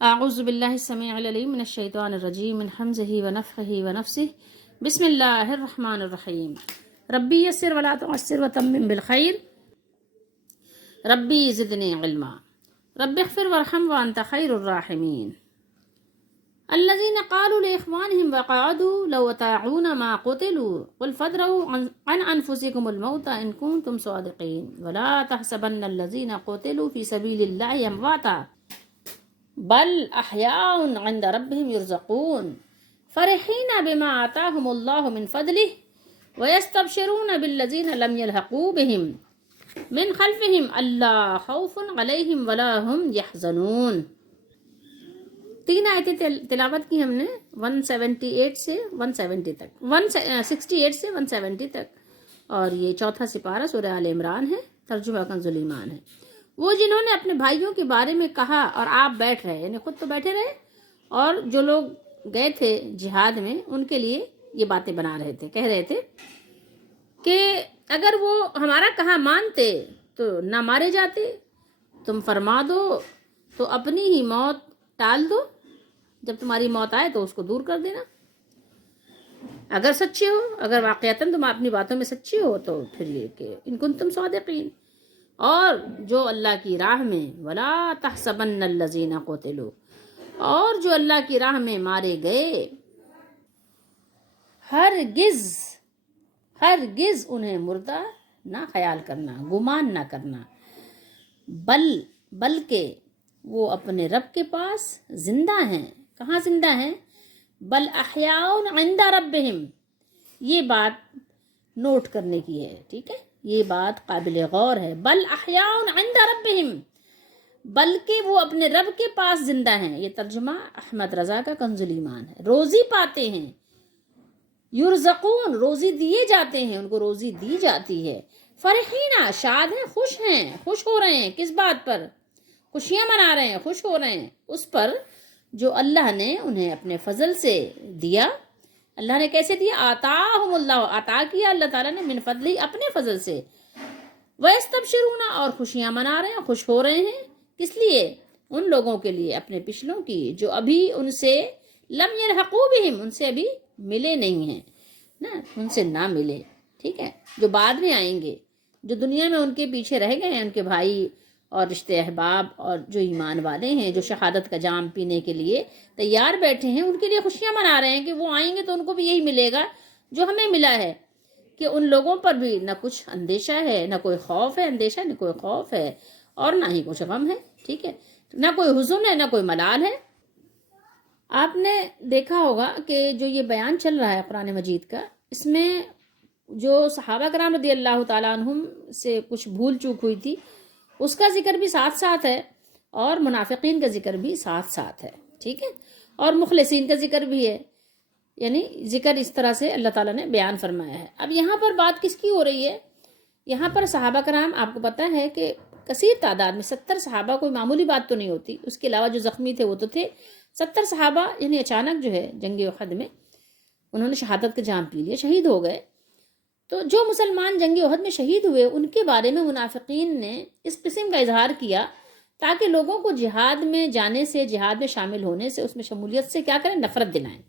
اعوذ باللہ السمیع العلیم من الشیطان الرجیم من حمزہ ونفخہ ونفسہ بسم اللہ الرحمن الرحیم ربی یسر ولا تعسر وتمم بالخیر ربی زدنی علما رب اغفر وارحم وانت خیر الراحمین الذین قالوا لاخوانهم وقعدوا لو اطاعونا ما قتلوا قل فادرؤوا عن انفسکم الموت ان کنتم صادقین ولا تحسبن الذین قتلوا فی سبیل اللہ امواتا بل احیاء عند ربهم یرزقون فرحین بما آتاهم اللہ من فضلہ ویستبشرون بالذین لم یلحقوا بهم من خلفهم الا خوف علیہم ولا هم یحزنون۔ 3 آیتیں تلاوت کی ہم نے 178 سے 170 تک 168 سے 170 تک، اور یہ چوتھا سپارہ سورہ آل عمران ہے، ترجمہ کنز ایمان ہے۔ وہ جنہوں نے اپنے بھائیوں کے بارے میں کہا اور آپ بیٹھ رہے، یعنی خود تو بیٹھے رہے اور جو لوگ گئے تھے جہاد میں ان کے لیے یہ باتیں بنا رہے تھے، کہہ رہے تھے کہ اگر وہ ہمارا کہا مانتے تو نہ مارے جاتے، تم فرما دو تو اپنی ہی موت ٹال دو، جب تمہاری موت آئے تو اس کو دور کر دینا۔ اگر سچے ہو، اگر واقعتاً تم اپنی باتوں میں سچے ہو تو پھر یہ کہ ان کنتم صادقین، اور جو اللہ کی راہ میں ولا تحسبن الذین قتلوا، اور جو اللہ کی راہ میں مارے گئے، ہرگز انہیں مردہ نہ خیال کرنا، گمان نہ کرنا، بلکہ وہ اپنے رب کے پاس زندہ ہیں۔ کہاں زندہ ہیں؟ بل احیاء عند ربہم، یہ بات نوٹ کرنے کی ہے، ٹھیک ہے، یہ بات قابل غور ہے۔ بل احیاء عند ربہم، بلکہ وہ اپنے رب کے پاس زندہ ہیں۔ یہ ترجمہ احمد رضا کا کنز ایمان ہے۔ روزی پاتے ہیں، یرزقون، روزی دیے جاتے ہیں، ان کو روزی دی جاتی ہے۔ فرحینہ، شاد ہیں، خوش ہو رہے ہیں۔ کس بات پر؟ خوشیاں منا رہے ہیں، خوش ہو رہے ہیں اس پر جو اللہ نے انہیں اپنے فضل سے دیا۔ اللہ نے کیسے دیا؟ آتاہم اللہ، عطا کیا اللہ تعالیٰ نے، من فضلہ، اپنے فضل سے۔ ویستبشرون، اور خوشیاں منا رہے ہیں، خوش ہو رہے ہیں۔ کس لیے؟ ان لوگوں کے لیے اپنے پچھلوں کی جو ابھی ان سے لم یلحقوا بہم، ان سے ابھی ملے نہیں ہیں نا، ان سے نہ ملے، ٹھیک ہے، جو بعد میں آئیں گے، جو دنیا میں ان کے پیچھے رہ گئے ہیں، ان کے بھائی اور رشتے احباب اور جو ایمان والے ہیں، جو شہادت کا جام پینے کے لیے تیار بیٹھے ہیں، ان کے لیے خوشیاں منا رہے ہیں کہ وہ آئیں گے تو ان کو بھی یہی ملے گا جو ہمیں ملا ہے، کہ ان لوگوں پر بھی نہ کچھ اندیشہ ہے، نہ کوئی خوف ہے، اندیشہ نہ کوئی خوف ہے، اور نہ ہی کچھ غم ہے، ٹھیک ہے، نہ کوئی حزن ہے، نہ کوئی ملال ہے۔ آپ نے دیکھا ہوگا کہ جو یہ بیان چل رہا ہے قرآن مجید کا، اس میں جو صحابہ کرام رضی اللہ تعالیٰ عنہم سے کچھ بھول چوک ہوئی تھی اس کا ذکر بھی ساتھ ساتھ ہے، اور منافقین کا ذکر بھی ساتھ ساتھ ہے، ٹھیک ہے، اور مخلصین کا ذکر بھی ہے، یعنی ذکر اس طرح سے اللہ تعالیٰ نے بیان فرمایا ہے۔ اب یہاں پر بات کس کی ہو رہی ہے؟ یہاں پر صحابہ کرام، آپ کو پتہ ہے کہ کثیر تعداد میں 70 صحابہ، کوئی معمولی بات تو نہیں ہوتی، اس کے علاوہ جو زخمی تھے وہ تو تھے 70 صحابہ، یعنی اچانک جو ہے جنگ احد میں انہوں نے شہادت کا جام پی لیا، شہید ہو گئے۔ تو جو مسلمان جنگ احد میں شہید ہوئے ان کے بارے میں منافقین نے اس قسم کا اظہار کیا تاکہ لوگوں کو جہاد میں جانے سے، جہاد میں شامل ہونے سے، اس میں شمولیت سے کیا کریں؟ نفرت دلائیں،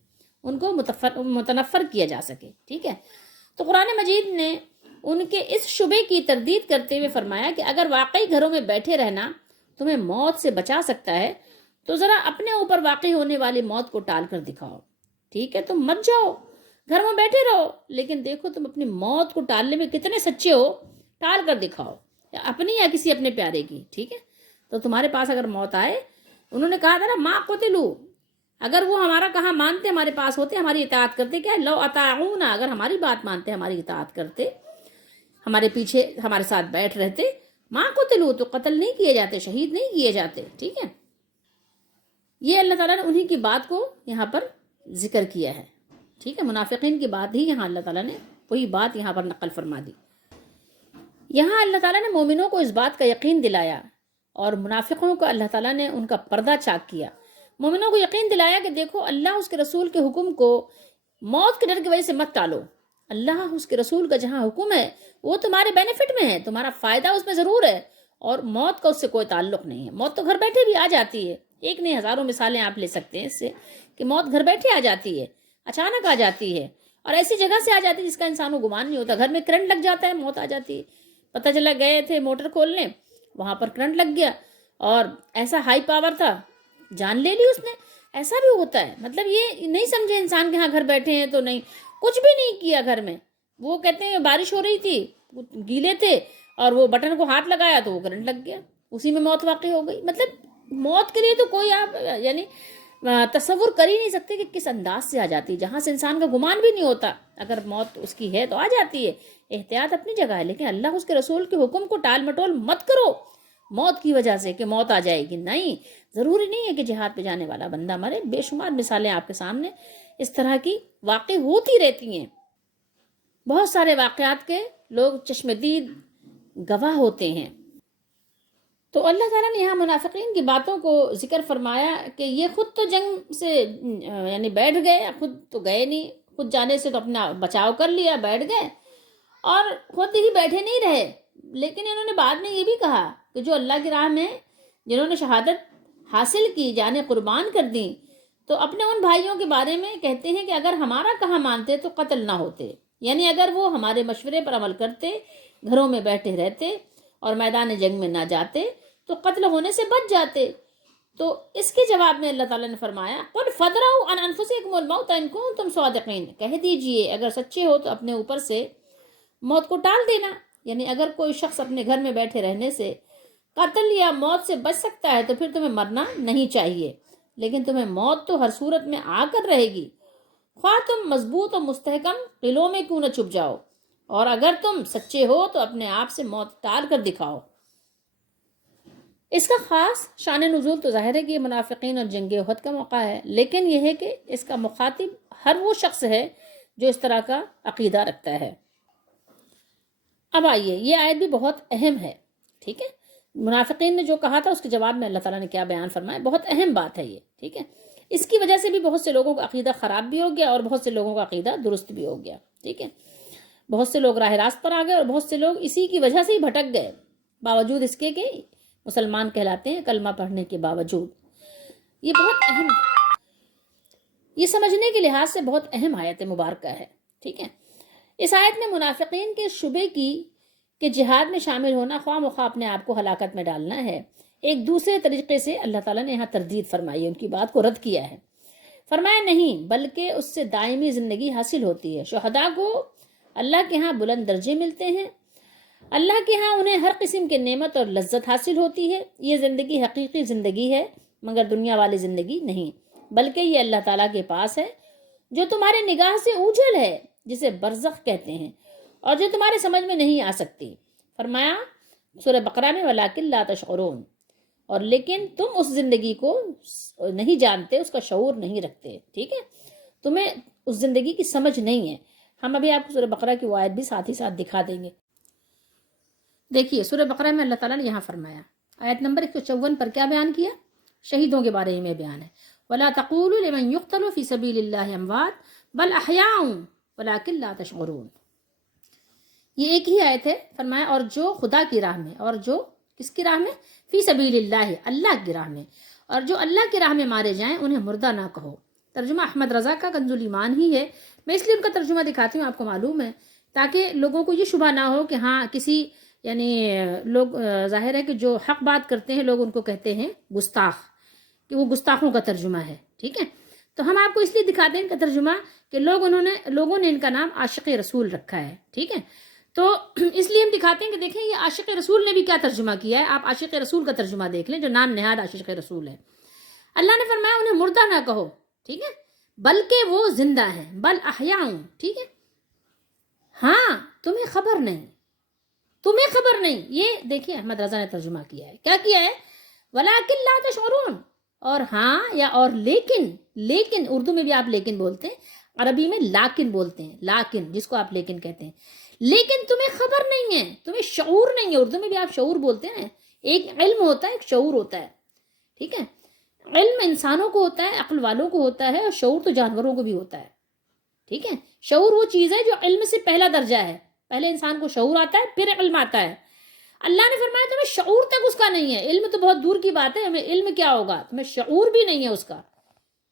ان کو متنفر کیا جا سکے، ٹھیک ہے۔ تو قرآن مجید نے ان کے اس شبے کی تردید کرتے ہوئے فرمایا کہ اگر واقعی گھروں میں بیٹھے رہنا تمہیں موت سے بچا سکتا ہے تو ذرا اپنے اوپر واقع ہونے والی موت کو ٹال کر دکھاؤ، ٹھیک ہے، تم مت جاؤ، گھر میں بیٹھے رہو، لیکن دیکھو تم اپنی موت کو ٹالنے میں کتنے سچے ہو، ٹال کر دکھاؤ، یا اپنی یا کسی اپنے پیارے کی، ٹھیک ہے۔ تو تمہارے پاس اگر موت آئے، انہوں نے کہا تھا نا ما قتلوا، اگر وہ ہمارا کہا مانتے، ہمارے پاس ہوتے، ہماری اطاعت کرتے، کیا لو اطاعونا، اگر ہماری بات مانتے، ہماری اطاعت کرتے، ہمارے پیچھے ہمارے ساتھ بیٹھ رہتے، ما قتلوا، تو قتل نہیں کیے جاتے، شہید نہیں کیے جاتے، ٹھیک ہے۔ یہ اللہ تعالیٰ نے انہی کی بات کو یہاں پر ذکر کیا ہے، ٹھیک ہے، منافقین کی بات ہی یہاں اللہ تعالیٰ نے وہی بات یہاں پر نقل فرما دی۔ یہاں اللہ تعالیٰ نے مومنوں کو اس بات کا یقین دلایا، اور منافقوں کو اللہ تعالیٰ نے ان کا پردہ چاک کیا۔ مومنوں کو یقین دلایا کہ دیکھو اللہ اس کے رسول کے حکم کو موت کے ڈر کی وجہ سے مت ٹالو، اللہ اس کے رسول کا جہاں حکم ہے وہ تمہارے بینیفٹ میں ہے، تمہارا فائدہ اس میں ضرور ہے، اور موت کا اس سے کوئی تعلق نہیں ہے، موت تو گھر بیٹھے بھی آ جاتی ہے، ایک نہیں ہزاروں مثالیں آپ لے سکتے ہیں اس سے کہ موت گھر بیٹھے آ جاتی ہے، اچانک آ جاتی ہے، اور ایسی جگہ سے آ جاتی ہے جس کا انسان کو گمان نہیں ہوتا. گھر میں کرنٹ لگ جاتا ہے، موت آ جاتی ہے. پتہ چلا گئے تھے موٹر کھولنے، وہاں پر کرنٹ لگ گیا اور ایسا ہائی پاور تھا، جان لے لی اس نے. ایسا بھی ہوتا ہے. مطلب یہ نہیں سمجھے انسان کے ہاں گھر بیٹھے ہیں تو نہیں، کچھ بھی نہیں کیا گھر میں. وہ کہتے ہیں بارش ہو رہی تھی، گیلے تھے، اور وہ بٹن کو ہاتھ لگایا تو وہ کرنٹ لگ گیا، اسی میں موت واقع ہو گئی. مطلب موت کے لیے تو کوئی آپ یعنی تصور کر ہی نہیں سکتے کہ کس انداز سے آ جاتی ہے، جہاں سے انسان کا گمان بھی نہیں ہوتا. اگر موت اس کی ہے تو آ جاتی ہے. احتیاط اپنی جگہ ہے، لیکن اللہ اس کے رسول کے حکم کو ٹال مٹول مت کرو موت کی وجہ سے کہ موت آ جائے گی. نہیں، ضروری نہیں ہے کہ جہاد پہ جانے والا بندہ مرے. بے شمار مثالیں آپ کے سامنے اس طرح کی واقع ہوتی رہتی ہیں. بہت سارے واقعات کے لوگ چشم دید گواہ ہوتے ہیں. تو اللہ تعالیٰ نے یہاں منافقین کی باتوں کو ذکر فرمایا کہ یہ خود تو جنگ سے یعنی بیٹھ گئے، خود تو گئے نہیں، خود جانے سے تو اپنا بچاؤ کر لیا، بیٹھ گئے اور خود ہی بیٹھے نہیں رہے. لیکن انہوں نے بعد میں یہ بھی کہا کہ جو اللہ کی راہ میں جنہوں نے شہادت حاصل کی، جانیں قربان کر دیں، تو اپنے ان بھائیوں کے بارے میں کہتے ہیں کہ اگر ہمارا کہا مانتے تو قتل نہ ہوتے. یعنی اگر وہ ہمارے مشورے پر عمل کرتے، گھروں میں بیٹھے رہتے اور میدان جنگ میں نہ جاتے تو قتل ہونے سے بچ جاتے. تو اس کے جواب میں اللہ تعالیٰ نے فرمایا قُلْ فَادْرَؤْا عَنْ أَنفُسِكُمُ الْمَوْتَ إِن كُنتُمْ صَادِقِينَ، کہہ دیجئے اگر سچے ہو تو اپنے اوپر سے موت کو ٹال دینا. یعنی اگر کوئی شخص اپنے گھر میں بیٹھے رہنے سے قتل یا موت سے بچ سکتا ہے تو پھر تمہیں مرنا نہیں چاہیے، لیکن تمہیں موت تو ہر صورت میں آ کر رہے گی، خواہ تم مضبوط و مستحکم قلعوں میں کیوں نہ چھپ جاؤ، اور اگر تم سچے ہو تو اپنے آپ سے موت ٹال کر دکھاؤ. اس کا خاص شان نزول تو ظاہر ہے کہ یہ منافقین اور جنگ احد کا موقع ہے، لیکن یہ ہے کہ اس کا مخاطب ہر وہ شخص ہے جو اس طرح کا عقیدہ رکھتا ہے. اب آئیے، یہ آیت بھی بہت اہم ہے. ٹھیک ہے، منافقین نے جو کہا تھا اس کے جواب میں اللہ تعالیٰ نے کیا بیان فرمایا، بہت اہم بات ہے یہ. ٹھیک ہے، اس کی وجہ سے بھی بہت سے لوگوں کا عقیدہ خراب بھی ہو گیا اور بہت سے لوگوں کا عقیدہ درست بھی ہو گیا. ٹھیک ہے، بہت سے لوگ راہ راست پر آ گئے اور بہت سے لوگ اسی کی وجہ سے ہی بھٹک گئے، باوجود اس کے کہ مسلمان کہلاتے ہیں کلمہ پڑھنے کے باوجود. یہ بہت اہم، یہ سمجھنے کے لحاظ سے بہت اہم آیت مبارکہ ہے. ٹھیک ہے، اس آیت میں منافقین کے شبے کی کہ جہاد میں شامل ہونا خواہ مخواہ اپنے آپ کو ہلاکت میں ڈالنا ہے، ایک دوسرے طریقے سے اللہ تعالیٰ نے یہاں تردید فرمائی ہے، ان کی بات کو رد کیا ہے. فرمایا نہیں، بلکہ اس سے دائمی زندگی حاصل ہوتی ہے. شہداء کو اللہ کے ہاں بلند درجے ملتے ہیں، اللہ کے ہاں انہیں ہر قسم کے نعمت اور لذت حاصل ہوتی ہے. یہ زندگی حقیقی زندگی ہے مگر دنیا والی زندگی نہیں، بلکہ یہ اللہ تعالیٰ کے پاس ہے جو تمہارے نگاہ سے اوجھل ہے، جسے برزخ کہتے ہیں، اور جو تمہارے سمجھ میں نہیں آ سکتی. فرمایا سورہ بقرہ میں وَلَٰكِن لَا تَشْعُرُونَ، اور لیکن تم اس زندگی کو نہیں جانتے، اس کا شعور نہیں رکھتے. ٹھیک ہے، تمہیں اس زندگی کی سمجھ نہیں ہے. ہم ابھی آپ کو سورہ بقرہ کی وہ آیت بھی ساتھ ہی ساتھ دکھا دیں گے. دیکھیے سورہ بقرہ میں اللہ تعالیٰ نے یہاں فرمایا آیت نمبر 154 پر کیا بیان کیا، شہیدوں کے بارے میں بیان ہے. وَلَا تَقُولُوا لِمَنْ يُقْتَلُ فِي سَبِيلِ اللَّهِ أَمْوَاتٌ بَلْ أَحْيَاءٌ وَلَٰكِن لَا تَشْعُرُونَ. یہ ایک ہی آیت ہے. فرمایا اور جو خدا کی راہ میں، اور جو کس کی راہ میں، فی سبیل اللہ، اللہ کی راہ میں، اور جو اللہ کی راہ میں مارے جائیں انہیں مردہ نہ کہو. ترجمہ احمد رضا کا کنز الایمان ہی ہے، میں اس لیے ان کا ترجمہ دکھاتی ہوں، آپ کو معلوم ہے تاکہ لوگوں کو یہ شبہ نہ ہو کہ ہاں کسی یعنی لوگ ظاہر ہے کہ جو حق بات کرتے ہیں لوگ ان کو کہتے ہیں گستاخ، کہ وہ گستاخوں کا ترجمہ ہے. ٹھیک ہے، تو ہم آپ کو اس لیے دکھاتے ہیں ان کا ترجمہ کہ لوگوں نے ان کا نام عاشق رسول رکھا ہے. ٹھیک ہے، تو اس لیے ہم دکھاتے ہیں کہ دیکھیں یہ عاشق رسول نے بھی کیا ترجمہ کیا ہے. آپ عاشق رسول کا ترجمہ دیکھ لیں جو نام نہاد عاشق رسول ہے. اللہ نے فرمایا انہیں مردہ نہ کہو، ٹھیک ہے، بلکہ وہ زندہ ہیں. بل احیاء، ٹھیک ہے، ہاں تمہیں خبر نہیں، تمہیں خبر نہیں. یہ دیکھیے احمد رضا نے ترجمہ کیا ہے، کیا کیا ہے، ولیکن لا تشعرون، اور ہاں یا اور لیکن اردو میں بھی آپ لیکن بولتے ہیں، عربی میں لاکن بولتے ہیں، لاکن جس کو آپ لیکن کہتے ہیں. لیکن تمہیں خبر نہیں ہے، تمہیں شعور نہیں ہے. اردو میں بھی آپ شعور بولتے ہیں، ایک علم ہوتا ہے ایک شعور ہوتا ہے. ٹھیک ہے، علم انسانوں کو ہوتا ہے، عقل والوں کو ہوتا ہے، اور شعور تو جانوروں کو بھی ہوتا ہے. ٹھیک ہے، شعور وہ چیز ہے جو علم سے پہلا درجہ ہے. پہلے انسان کو شعور آتا ہے پھر علم آتا ہے. اللہ نے فرمایا تمہیں شعور تک اس کا نہیں ہے. علم تو بہت دور کی بات ہے, ہمیں علم کیا ہوگا, تمہیں شعور بھی نہیں ہے اس کا.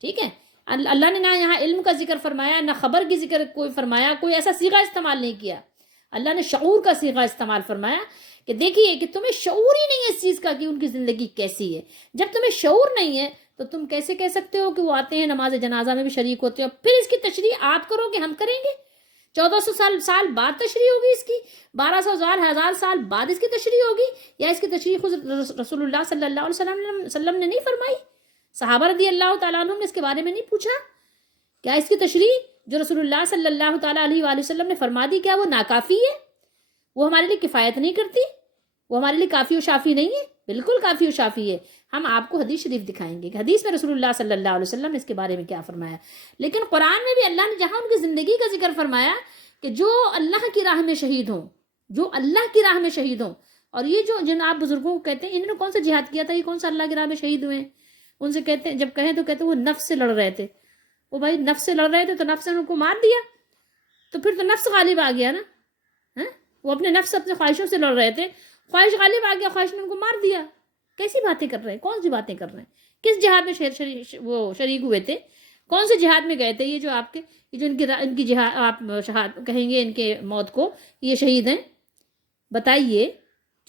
ٹھیک ہے, اللہ نے نہ یہاں علم کا ذکر فرمایا, نہ خبر کی ذکر کوئی فرمایا, کوئی ایسا صیغہ استعمال نہیں کیا. اللہ نے شعور کا صیغہ استعمال فرمایا کہ دیکھیے کہ تمہیں شعور ہی نہیں ہے اس چیز کا کہ ان کی زندگی کیسی ہے. جب تمہیں شعور نہیں ہے تو تم کیسے کہہ سکتے ہو کہ وہ آتے ہیں نماز جنازہ میں بھی شریک ہوتے ہیں, پھر اس کی تشریح آپ کرو کہ ہم کریں گے. 1400 سال بعد تشریح ہوگی اس کی, 1200 سال بعد اس کی تشریح ہوگی, یا اس کی تشریح خود رسول اللہ صلی اللہ علیہ وسلم نے نہیں فرمائی؟ صحابہ رضی اللہ تعالیٰ عنہ نے اس کے بارے میں نہیں پوچھا؟ کیا اس کی تشریح جو رسول اللہ صلی اللہ تعالیٰ علیہ وآلہ وسلم نے فرما دی کیا وہ ناکافی ہے؟ وہ ہمارے لیے کفایت نہیں کرتی؟ وہ ہمارے لیے کافی و شافی نہیں ہے؟ بالکل کافی و شافی ہے. ہم آپ کو حدیث شریف دکھائیں گے کہ حدیث میں رسول اللہ صلی اللہ علیہ وسلم نے اس کے بارے میں کیا فرمایا. لیکن قرآن میں بھی اللہ نے جہاں ان کی زندگی کا ذکر فرمایا کہ جو اللہ کی راہ میں شہید ہوں, جو اللہ کی راہ میں شہید ہوں, اور یہ جو جن آپ بزرگوں کو کہتے ہیں انہوں نے کون سا جہاد کیا تھا, یہ کون سا اللہ کی راہ میں شہید ہوئے ہیں, ان سے کہتے ہیں, جب کہیں تو کہتے ہیں وہ نفس سے لڑ رہے تھے. وہ بھائی نفس سے لڑ رہے تھے تو نفس نے ان کو مار دیا, تو پھر تو نفس غالب آ گیا نا. وہ اپنے نفس اپنے خواہشوں سے لڑ رہے تھے, خواہش غالب آ گیا, خواہش نے ان کو مار دیا. کیسی باتیں کر رہے ہیں, کون سی باتیں کر رہے ہیں؟ کس جہاد میں وہ شریک ہوئے تھے, کون سے جہاد میں گئے تھے؟ یہ جو آپ کے یہ جو ان کی جہاد آپ شہاد کہیں گے ان کے موت کو یہ شہید ہیں, بتائیے.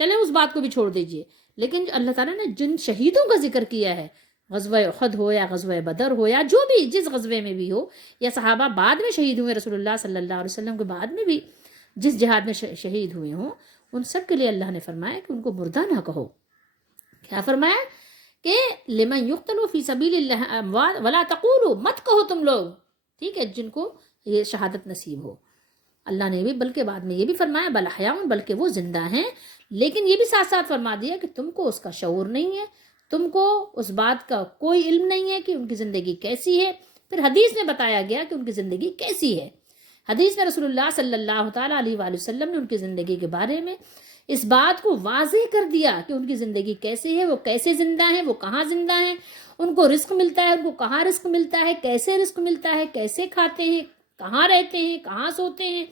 چلیں اس بات کو بھی چھوڑ دیجئے, لیکن اللہ تعالیٰ نے جن شہیدوں کا ذکر کیا ہے, غزوہ احد ہو یا غزوہ بدر ہو یا جو بھی جس غزوے میں بھی ہو, یا صحابہ بعد میں شہید ہوئے رسول اللہ صلی اللہ علیہ وسلم کے بعد میں بھی جس جہاد میں شہید ہوئے ہوں, ان سب کے لیے اللہ نے فرمایا کہ ان کو مردہ نہ کہو. کیا فرمایا کہ لمن یقتل فی سبیل اللہ اموات ولا تقولوا, مت کہو تم لوگ, ٹھیک ہے, جن کو یہ شہادت نصیب ہو. اللہ نے بھی بلکہ بعد میں یہ بھی فرمایا بل احیاء, بلکہ وہ زندہ ہیں, لیکن یہ بھی ساتھ ساتھ فرما دیا کہ تم کو اس کا شعور نہیں ہے, تم کو اس بات کا کوئی علم نہیں ہے کہ ان کی زندگی کیسی ہے. پھر حدیث میں بتایا گیا کہ ان کی زندگی کیسی ہے. حدیث میں رسول اللہ صلی اللہ تعالیٰ علیہ وآلہ وسلم نے ان کی زندگی کے بارے میں اس بات کو واضح کر دیا کہ ان کی زندگی کیسی ہے, وہ کیسے زندہ ہیں, وہ کہاں زندہ ہیں, ان کو رزق ملتا ہے, ان کو کہاں رزق ملتا ہے, کیسے رزق ملتا ہے, کیسے کھاتے ہیں, کہاں رہتے ہیں, کہاں سوتے ہیں,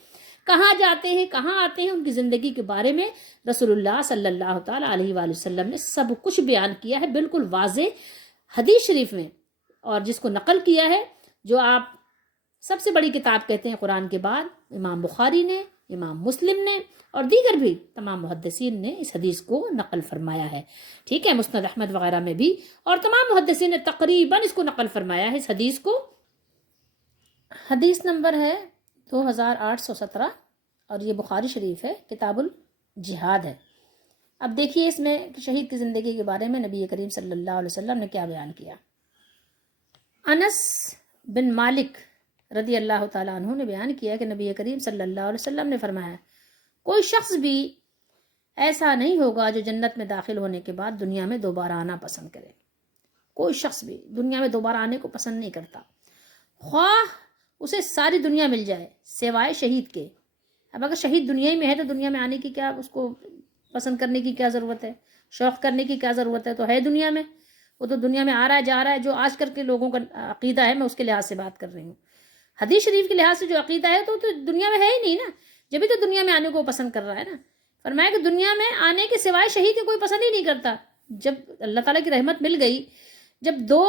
کہاں جاتے ہیں, کہاں آتے ہیں. ان کی زندگی کے بارے میں رسول اللہ صلی اللہ تعالیٰ علیہ وآلہ وسلم نے سب کچھ بیان کیا ہے بالکل واضح حدیث شریف میں, اور جس کو نقل کیا ہے, جو آپ سب سے بڑی کتاب کہتے ہیں قرآن کے بعد, امام بخاری نے, امام مسلم نے اور دیگر بھی تمام محدثین نے اس حدیث کو نقل فرمایا ہے. ٹھیک ہے, مسند احمد وغیرہ میں بھی, اور تمام محدثین نے تقریباً اس کو نقل فرمایا ہے اس حدیث کو. حدیث نمبر ہے 2817 اور یہ بخاری شریف ہے, کتاب الجہاد ہے. اب دیکھیے اس میں شہید کی زندگی کے بارے میں نبی کریم صلی اللہ علیہ وسلم نے کیا بیان کیا. انس بن مالک رضی اللہ تعالیٰ عنہ نے بیان کیا کہ نبی کریم صلی اللہ علیہ وسلم نے فرمایا کوئی شخص بھی ایسا نہیں ہوگا جو جنت میں داخل ہونے کے بعد دنیا میں دوبارہ آنا پسند کرے. کوئی شخص بھی دنیا میں دوبارہ آنے کو پسند نہیں کرتا, خواہ اسے ساری دنیا مل جائے سوائے شہید کے. اب اگر شہید دنیا ہی میں ہے تو دنیا میں آنے کی کیا, اس کو پسند کرنے کی کیا ضرورت ہے, شوق کرنے کی کیا ضرورت ہے, تو ہے دنیا میں, وہ تو دنیا میں آ رہا ہے جا رہا ہے. جو آج کل کے لوگوں کا عقیدہ ہے, میں اس کے لحاظ سے بات کر رہی ہوں. حدیث شریف کے لحاظ سے جو عقیدہ ہے تو دنیا میں ہے ہی نہیں نا, جبھی تو دنیا میں آنے کو پسند کر رہا ہے نا. فرمایا کہ دنیا میں آنے کے سوائے شہید کے کوئی پسند ہی نہیں کرتا. جب اللہ تعالیٰ کی رحمت مل گئی, جب دو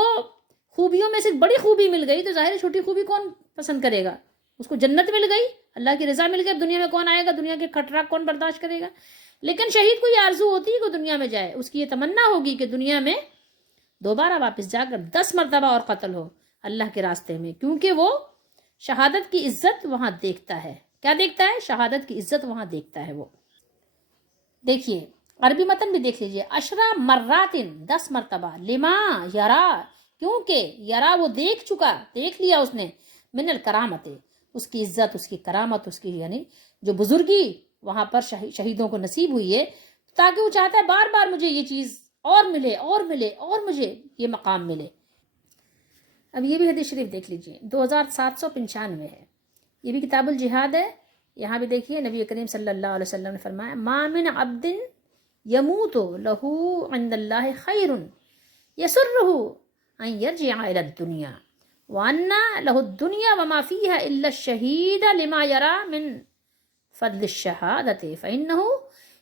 خوبیوں میں سے بڑی خوبی مل گئی, تو ظاہر چھوٹی خوبی کون پسند کرے گا. اس کو جنت مل گئی, اللہ کی رضا مل گئی, اب دنیا میں کون آئے گا, دنیا کے کھٹراک کون برداشت کرے گا. لیکن شہید کو یہ آرزو ہوتی ہے کہ دنیا میں جائے, اس کی یہ تمنا ہوگی کہ دنیا میں دوبارہ واپس جا کر 10 مرتبہ اور قتل ہو اللہ کے راستے میں, کیونکہ وہ شہادت کی عزت وہاں دیکھتا ہے. کیا دیکھتا ہے؟ شہادت کی عزت وہاں دیکھتا ہے. وہ دیکھیے عربی متن بھی دیکھ لیجئے, اشرا مرات 10 مرتبہ, لما یرا, کیونکہ یرا وہ دیکھ چکا, دیکھ لیا اس نے, من الکرامت, اس کی عزت, اس کی کرامت, اس کی یعنی جو بزرگی وہاں پر شہیدوں کو نصیب ہوئی ہے, تاکہ وہ چاہتا ہے بار بار مجھے یہ چیز اور ملے اور ملے اور مجھے یہ مقام ملے. اب یہ بھی حدیث شریف دیکھ لیجئے, 2795 ہے, یہ بھی کتاب الجہاد ہے. یہاں بھی دیکھیے نبی کریم صلی اللہ علیہ وسلم نے فرمایا ما من عبد یموت له عند اللہ خیر یسرہ ان یرجع الى الدنیا وان له الدنیا وما فیہا الا الشہید لما یرى من فضل الشہادت فانہ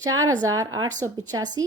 4885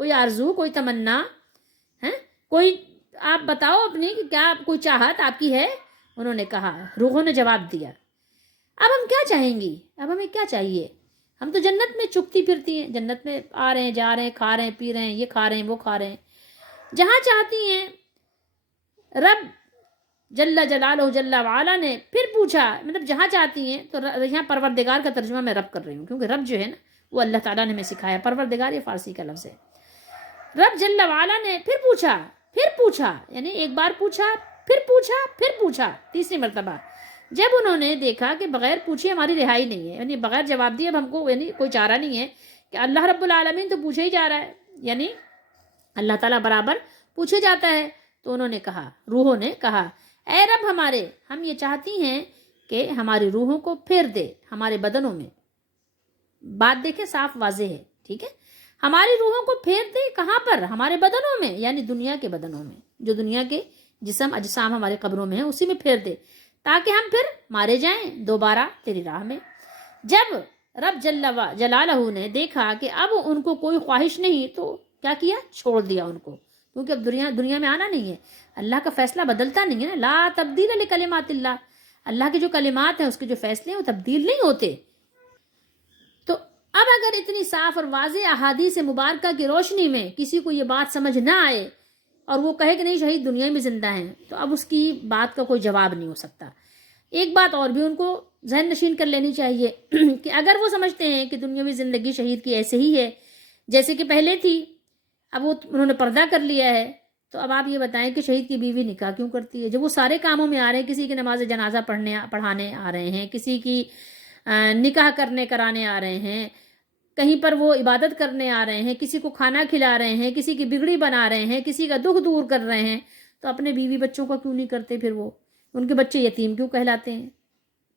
کوئی آرزو، کوئی تمنا ہے، کوئی آپ بتاؤ اپنی کہ کیا کوئی چاہت آپ کی ہے؟ انہوں نے کہا، روحوں نے جواب دیا، اب ہم کیا چاہیں گی، اب ہمیں کیا چاہیے، ہم تو جنت میں چپتی پھرتی ہیں، جنت میں آ رہے ہیں جا رہے ہیں، کھا رہے ہیں پی رہے ہیں، یہ کھا رہے ہیں وہ کھا رہے ہیں، جہاں چاہتی ہیں۔ رب جل جلالہ جل وعلا نے پھر پوچھا، مطلب جہاں چاہتی ہیں، تو یہاں پروردگار کا ترجمہ میں رب کر رہی ہوں، کیونکہ رب جو ہے نا وہ اللہ تعالیٰ نے ہمیں سکھایا، پروردگار یہ فارسی کا لفظ ہے۔ رب جل وعلا نے پھر پوچھا، یعنی ایک بار پوچھا، پھر پوچھا، تیسری مرتبہ، جب انہوں نے دیکھا کہ بغیر پوچھے ہماری رہائی نہیں ہے، یعنی بغیر جواب دیے اب ہم کو یعنی کوئی چارہ نہیں ہے، کہ اللہ رب العالمین تو پوچھے ہی جا رہا ہے، یعنی اللہ تعالیٰ برابر پوچھے جاتا ہے، تو انہوں نے کہا، روحوں نے کہا، اے رب ہمارے، ہم یہ چاہتی ہیں کہ ہماری روحوں کو پھیر دے ہمارے بدنوں میں۔ بات دیکھیں صاف واضح ہے، ٹھیک ہے، ہماری روحوں کو پھیر دے کہاں پر؟ ہمارے بدنوں میں، یعنی دنیا کے بدنوں میں، جو دنیا کے جسم اجسام ہمارے قبروں میں ہیں اسی میں پھیر دے، تاکہ ہم پھر مارے جائیں دوبارہ تیری راہ میں۔ جب رب جلالہ نے دیکھا کہ اب ان کو کوئی خواہش نہیں، تو کیا کیا؟ چھوڑ دیا ان کو، کیونکہ اب دنیا میں آنا نہیں ہے، اللہ کا فیصلہ بدلتا نہیں ہے نا، لا تبدیل لکلمات اللہ، اللہ کے جو کلمات ہیں اس کے جو فیصلے ہیں وہ تبدیل نہیں ہوتے۔ تو اب اگر اتنی صاف اور واضح احادیث مبارکہ کی روشنی میں کسی کو یہ بات سمجھ نہ آئے اور وہ کہے کہ نہیں شہید دنیا میں زندہ ہیں، تو اب اس کی بات کا کوئی جواب نہیں ہو سکتا۔ ایک بات اور بھی ان کو ذہن نشین کر لینی چاہیے کہ اگر وہ سمجھتے ہیں کہ دنیاوی زندگی شہید کی ایسے ہی ہے جیسے کہ پہلے تھی، اب وہ انہوں نے پردہ کر لیا ہے، تو اب آپ یہ بتائیں کہ شہید کی بیوی نکاح کیوں کرتی ہے؟ جب وہ سارے کاموں میں آ رہے ہیں، کسی کی نماز جنازہ پڑھانے آ رہے ہیں، کسی کی نکاح کرانے آ رہے ہیں، کہیں پر وہ عبادت کرنے آ رہے ہیں، کسی کو کھانا کھلا رہے ہیں، کسی کی بگڑی بنا رہے ہیں، کسی کا دکھ دور کر رہے ہیں، تو اپنے بیوی بچوں کا کیوں نہیں کرتے؟ پھر وہ ان کے بچے یتیم کیوں کہلاتے ہیں؟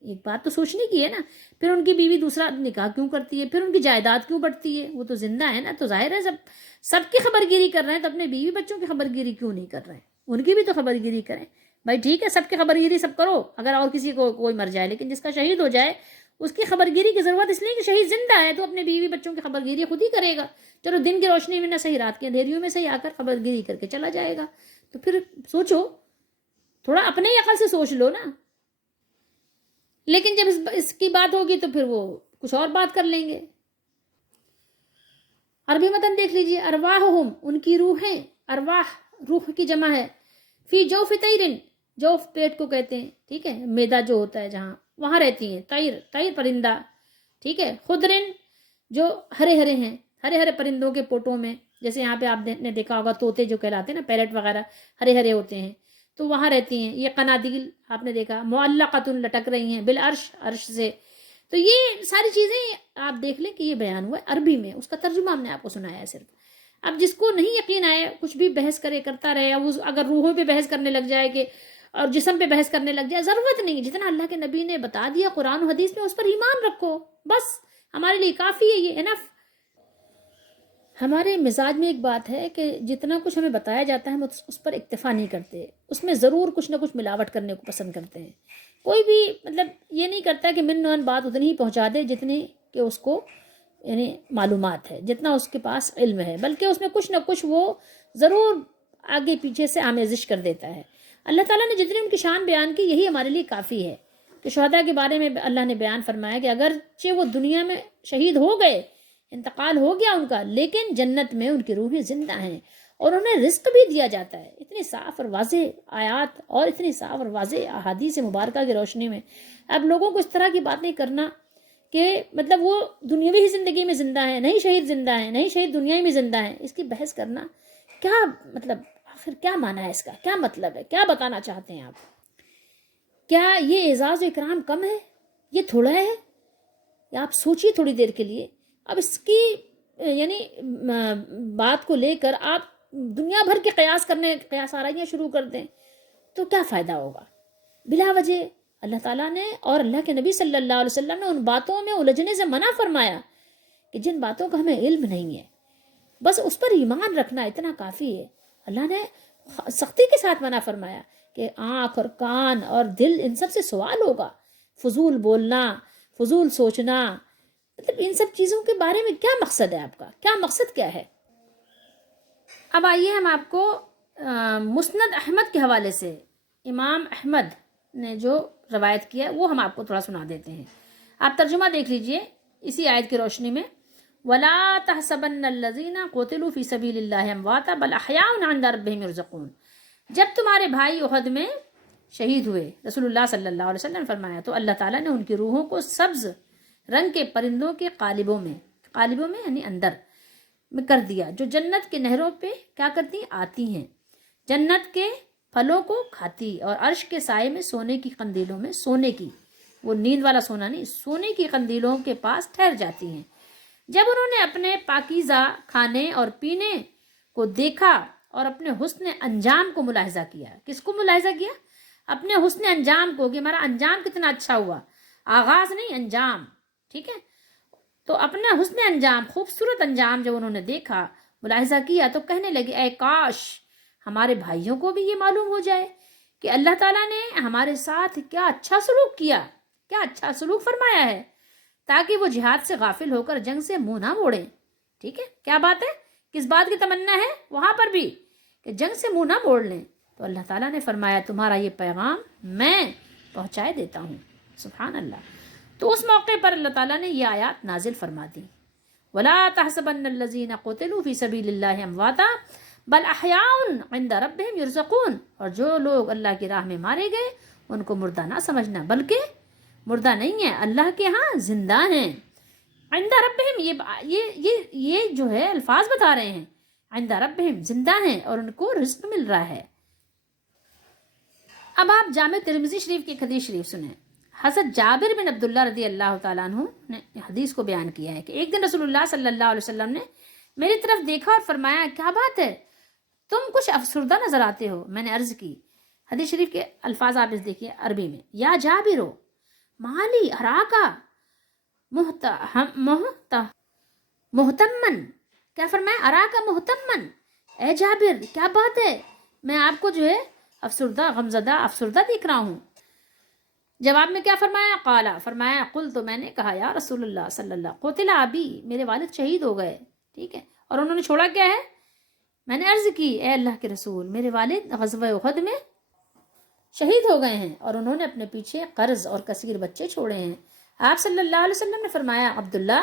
ایک بات تو سوچنے کی ہے نا۔ پھر ان کی بیوی دوسرا نکاح کیوں کرتی ہے؟ پھر ان کی جائیداد کیوں بڑھتی ہے؟ وہ تو زندہ ہے نا، تو ظاہر ہے سب کی خبر گیری کر رہے ہیں، تو اپنے بیوی بچوں کی خبر گیری کیوں نہیں کر رہے ہیں؟ ان کی بھی تو خبر گیری کریں بھائی، ٹھیک ہے، سب کی خبر گیری سب کرو اگر اور کسی کو کوئی مر جائے، لیکن جس کا شہید ہو جائے اس کی خبر گیری کی ضرورت اس لیے کہ شہید زندہ ہے، تو اپنے بیوی بچوں کی خبر گیری خود ہی کرے گا، چلو دن کی روشنی میں نہ صحیح رات کے اندھیریوں میں صحیح آ کر خبر گیری کر کے چلا جائے گا۔ تو پھر سوچو، تھوڑا اپنے ہی عقل سے سوچ لو نا۔ لیکن جب اس کی بات ہوگی تو پھر وہ کچھ اور بات کر لیں گے۔ عربی متن دیکھ لیجیے، ارواحہم، ان کی روحیں، ارواح روح کی جمع ہے، فی جوف طیرن، جوف پیٹ کو کہتے ہیں، ٹھیک ہے، میدا جو ہوتا ہے جہاں، وہاں رہتی ہیں، طیر پرندہ، ٹھیک ہے، خضرن جو ہرے ہرے ہیں، ہرے ہرے پرندوں کے پوٹوں میں، جیسے یہاں پہ آپ نے دیکھا ہوگا طوطے جو کہلاتے ہیں نا، پیرٹ وغیرہ ہرے ہرے ہوتے ہیں، تو وہاں رہتی ہیں۔ یہ قنادیل آپ نے دیکھا، معلقۃ لٹک رہی ہیں بالعرش، عرش سے۔ تو یہ ساری چیزیں آپ دیکھ لیں کہ یہ بیان ہوا ہے عربی میں، اس کا ترجمہ ہم نے آپ کو سنایا ہے صرف۔ اب جس کو نہیں یقین آئے، کچھ بھی بحث کرتا رہے، اب اگر روحوں پہ بحث کرنے لگ جائے کہ اور جسم پہ بحث کرنے لگ جائے، ضرورت نہیں، جتنا اللہ کے نبی نے بتا دیا قرآن و حدیث میں اس پر ایمان رکھو، بس ہمارے لیے کافی ہے، یہ انف۔ ہمارے مزاج میں ایک بات ہے کہ جتنا کچھ ہمیں بتایا جاتا ہے ہم اس پر اکتفا نہیں کرتے، اس میں ضرور کچھ نہ کچھ ملاوٹ کرنے کو پسند کرتے ہیں۔ کوئی بھی مطلب یہ نہیں کرتا کہ من نون بات اتنی ہی پہنچا دے جتنی کہ اس کو یعنی معلومات ہے، جتنا اس کے پاس علم ہے، بلکہ اس میں کچھ نہ کچھ وہ ضرور آگے پیچھے سے آمیزش کر دیتا ہے۔ اللہ تعالیٰ نے جتنی ان کی شان بیان کی، یہی ہمارے لیے کافی ہے کہ شہداء کے بارے میں اللہ نے بیان فرمایا کہ اگرچہ وہ دنیا میں شہید ہو گئے، انتقال ہو گیا ان کا، لیکن جنت میں ان کی روحیں زندہ ہیں اور انہیں رزق بھی دیا جاتا ہے۔ اتنی صاف اور واضح آیات اور اتنی صاف اور واضح احادیث مبارکہ کی روشنی میں اب لوگوں کو اس طرح کی باتیں کرنا کہ مطلب وہ دنیاوی ہی زندگی میں زندہ ہیں، نہیں شہید زندہ ہیں، نہیں شہید دنیا میں زندہ ہیں، اس کی بحث کرنا کیا مطلب، آخر کیا معنی ہے اس کا، کیا مطلب ہے، کیا بتانا چاہتے ہیں آپ؟ کیا یہ اعزاز و اکرام کم ہے؟ یہ تھوڑا ہے؟ یا آپ سوچیے تھوڑی دیر کے لیے، اب اس کی یعنی بات کو لے کر آپ دنیا بھر کے قیاس آرائیاں شروع کر دیں تو کیا فائدہ ہوگا؟ بلا وجہ اللہ تعالیٰ نے اور اللہ کے نبی صلی اللہ علیہ وسلم نے ان باتوں میں الجھنے سے منع فرمایا کہ جن باتوں کا ہمیں علم نہیں ہے، بس اس پر ایمان رکھنا اتنا کافی ہے۔ اللہ نے سختی کے ساتھ منع فرمایا کہ آنکھ اور کان اور دل، ان سب سے سوال ہوگا، فضول بولنا، فضول سوچنا، مطلب ان سب چیزوں کے بارے میں کیا مقصد ہے آپ کا؟ کیا مقصد کیا ہے؟ اب آئیے ہم آپ کو مسند احمد کے حوالے سے امام احمد نے جو روایت کیا ہے وہ ہم آپ کو تھوڑا سنا دیتے ہیں. آپ ترجمہ دیکھ لیجئے اسی آیت کی روشنی میں. وَلَا تَحْسَبَنَّ الَّذِينَ قُتِلُوا فِي سَبِيلِ اللَّهِ أَمْوَاتًا بَلْ أَحْيَاءٌ عِندَ رَبِّهِمْ يُرْزَقُونَ. جب تمہارے بھائی احد میں شہید ہوئے، رسول اللہ صلی اللہ علیہ وسلم نے فرمایا، تو اللہ تعالیٰ نے ان کی روحوں کو سبز رنگ کے پرندوں کے قالبوں میں یعنی اندر میں کر دیا، جو جنت کے نہروں پہ کیا کرتی ہیں؟ آتی ہیں، جنت کے پھلوں کو کھاتی اور عرش کے سائے میں سونے کی قندیلوں میں، سونے کی، وہ نیند والا سونا نہیں، سونے کی قندیلوں کے پاس ٹھہر جاتی ہیں. جب انہوں نے اپنے پاکیزہ کھانے اور پینے کو دیکھا اور اپنے حسن انجام کو ملاحظہ کیا. کس کو ملاحظہ کیا؟ اپنے حسن انجام کو، کہ ہمارا انجام کتنا اچھا ہوا، آغاز نہیں انجام. ٹھیک ہے، تو اپنا حسن انجام، خوبصورت انجام جب انہوں نے دیکھا، ملاحظہ کیا، تو کہنے لگے اے کاش ہمارے بھائیوں کو بھی یہ معلوم ہو جائے کہ اللہ تعالیٰ نے ہمارے ساتھ کیا اچھا سلوک کیا، کیا اچھا سلوک فرمایا ہے، تاکہ وہ جہاد سے غافل ہو کر جنگ سے منہ نہ موڑیں. ٹھیک ہے، کیا بات ہے، کس بات کی تمنا ہے وہاں پر بھی، کہ جنگ سے منہ نہ موڑ لیں. تو اللہ تعالیٰ نے فرمایا تمہارا یہ پیغام میں پہنچائے دیتا ہوں. سبحان اللہ. تو اس موقع پر اللہ تعالیٰ نے یہ آیات نازل فرما دی. وَلَا تَحْسَبَنَّ الَّذِينَ قُتِلُوا فِي سَبِيلِ اللَّهِ أَمْوَاتًا بَلْ أَحْيَاءٌ عِندَ رَبِّهِمْ يُرْزَقُونَ. اور جو لوگ اللہ کی راہ میں مارے گئے ان کو مردہ نہ سمجھنا، بلکہ مردہ نہیں ہیں، اللہ کے ہاں زندہ ہیں. عند ربہم، یہ جو ہے الفاظ بتا رہے ہیں، عند ربہم زندہ ہیں اور ان کو رزق مل رہا ہے. اب آپ جامع ترمذی شریف کی ایک حدیث شریف سنیں. حضرت جابر بن عبداللہ رضی اللہ تعالیٰ عنہ نے حدیث کو بیان کیا ہے کہ ایک دن رسول اللہ صلی اللہ علیہ وسلم نے میری طرف دیکھا اور فرمایا کیا بات ہے، تم کچھ افسردہ نظر آتے ہو. میں نے عرض کی، حدیث شریف کے الفاظ آپ اس دیکھیے عربی میں، یا جابرو مالی اراکا محتمن. کیا فرمایا؟ اراکا محتمن، اے جابر کیا بات ہے، میں آپ کو جو ہے افسردہ، غمزدہ، افسردہ دیکھ رہا ہوں. جواب میں کیا فرمایا؟ قالا، فرمایا قل، تو میں نے کہا یا رسول اللہ صلی اللہ، قتل ابی، میرے والد شہید ہو گئے. ٹھیک ہے، اور انہوں نے چھوڑا کیا ہے؟ میں نے عرض کی اے اللہ کے رسول، میرے والد غزوہ احد میں شہید ہو گئے ہیں اور انہوں نے اپنے پیچھے قرض اور کثیر بچے چھوڑے ہیں. آپ صلی اللہ علیہ وسلم نے فرمایا عبداللہ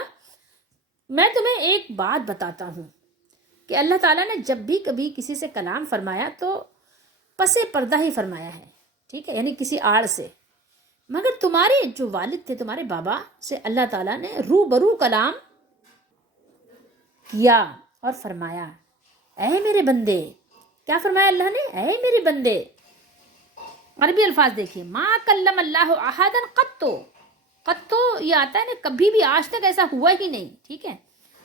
میں تمہیں ایک بات بتاتا ہوں کہ اللہ تعالیٰ نے جب بھی کبھی کسی سے کلام فرمایا تو پس پردہ ہی فرمایا ہے. ٹھیک ہے، یعنی کسی آڑ سے. مگر تمہارے جو والد تھے، تمہارے بابا سے اللہ تعالیٰ نے روبرو کلام کیا اور فرمایا اے میرے بندے. کیا فرمایا اللہ نے؟ اے میرے بندے. عربی الفاظ دیکھیے، ما کلم اللہ احدا قطو یہ آتا ہے نا، کبھی بھی آج تک ایسا ہوا ہی نہیں. ٹھیک ہے،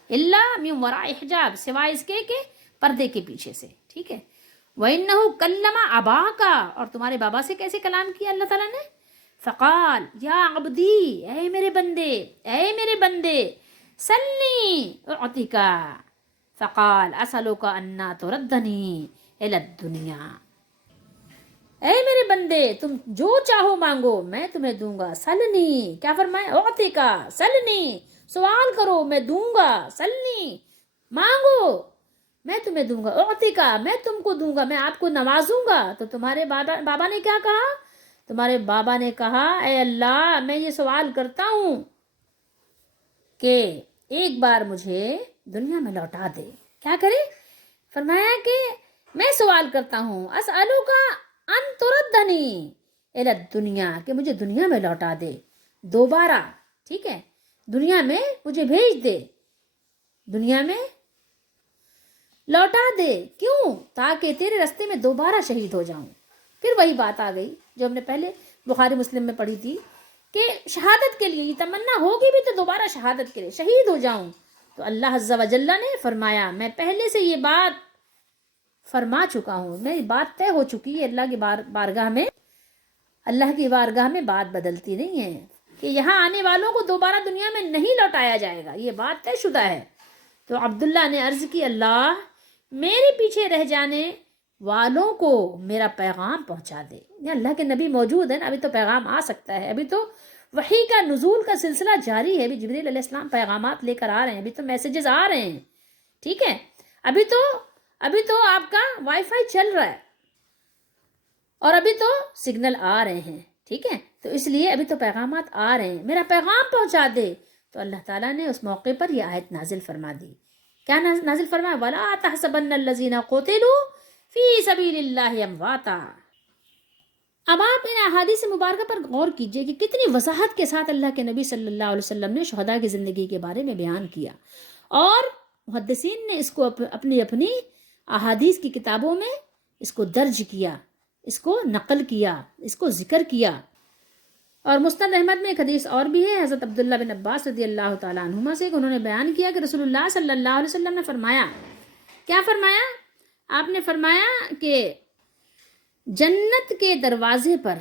اللہ من وراء حجاب، سوائے اس کے کہ پردے کے پیچھے سے. ٹھیک ہے، وَإِنَّهُ كَلَّمَ أَبَاكَ، اور تمہارے بابا سے کیسے کلام کیا اللہ تعالیٰ نے؟ فقال یا عبدی، اے میرے بندے، اے میرے بندے، سلنی اعطیکا. فقال اسألوک انا تردنی الی الدنیا. اے میرے بندے تم جو چاہو مانگو میں تمہیں دوں گا. سلنی، کیا فرمایا؟ اعطیکا، سلنی، سوال کرو میں دوں گا. سلنی، مانگو میں تمہیں دوں گا. اعطیکا، میں تم کو دوں گا، میں آپ کو نوازوں گا. تو تمہارے بابا نے کیا کہا؟ تمہارے بابا نے کہا اے اللہ میں یہ سوال کرتا ہوں کہ ایک بار مجھے دنیا میں لوٹا دے. کیا کرے؟ فرمایا کہ میں سوال کرتا ہوں اسألوکا ان تردنی الی الدنیا، کہ مجھے دنیا میں لوٹا دے دوبارہ. ٹھیک ہے، دنیا میں مجھے بھیج دے، دنیا میں لوٹا دے. کیوں؟ تاکہ تیرے رستے میں دوبارہ شہید ہو جاؤں. پھر وہی بات آ گئی جو ہم نے پہلے بخاری مسلم میں پڑھی تھی کہ شہادت کے لیے یہ تمنا ہوگی بھی تو دوبارہ شہادت کے لیے شہید ہو جاؤں. تو اللہ عز و جل نے فرمایا میں پہلے سے یہ بات فرما چکا ہوں، میری بات طے ہو چکی ہے. اللہ کی بارگاہ میں، اللہ کی بارگاہ میں بات بدلتی نہیں ہے کہ یہاں آنے والوں کو دوبارہ دنیا میں نہیں لوٹایا جائے گا، یہ بات طے شدہ ہے. تو عبداللہ نے عرض کی اللہ میرے پیچھے رہ جانے والوں کو میرا پیغام پہنچا دے. یا اللہ کے نبی موجود ہیں نا، ابھی تو پیغام آ سکتا ہے، ابھی تو وحی کا نزول کا سلسلہ جاری ہے، ابھی جبریل علیہ السلام پیغامات لے کر آ رہے ہیں، ابھی تو میسیجز آ رہے ہیں. ٹھیک ہے، ابھی تو ابھی تو آپ کا وائی فائی چل رہا ہے اور ابھی تو سگنل آ رہے ہیں، ٹھیک ہے، تو اس لیے ابھی تو پیغامات آ رہے ہیں، میرا پیغام پہنچا دے. تو اللہ تعالیٰ نے اس موقع پر یہ آیت نازل فرما دی. کیا نازل فرمایا؟ وَلَا تَحْسَبَنَّ الَّذِينَ قُتِلُوا فِي سَبِيلِ اللَّهِ أَمْوَاتًا. اب آپ ان احادیث مبارکہ پر غور کیجئے کہ کتنی وضاحت کے ساتھ اللہ کے نبی صلی اللہ علیہ وسلم نے شہداء کی زندگی کے بارے میں بیان کیا، اور محدثین نے اس کو اپنی احادیث کی کتابوں میں اس کو درج کیا، اس کو نقل کیا، اس کو ذکر کیا. اور مسند احمد میں ایک حدیث اور بھی ہے حضرت عبداللہ بن عباس رضی اللہ تعالیٰ عنہما سے، کہ انہوں نے بیان کیا کہ رسول اللہ صلی اللہ علیہ وسلم نے فرمایا. کیا فرمایا؟ آپ نے فرمایا کہ جنت کے دروازے پر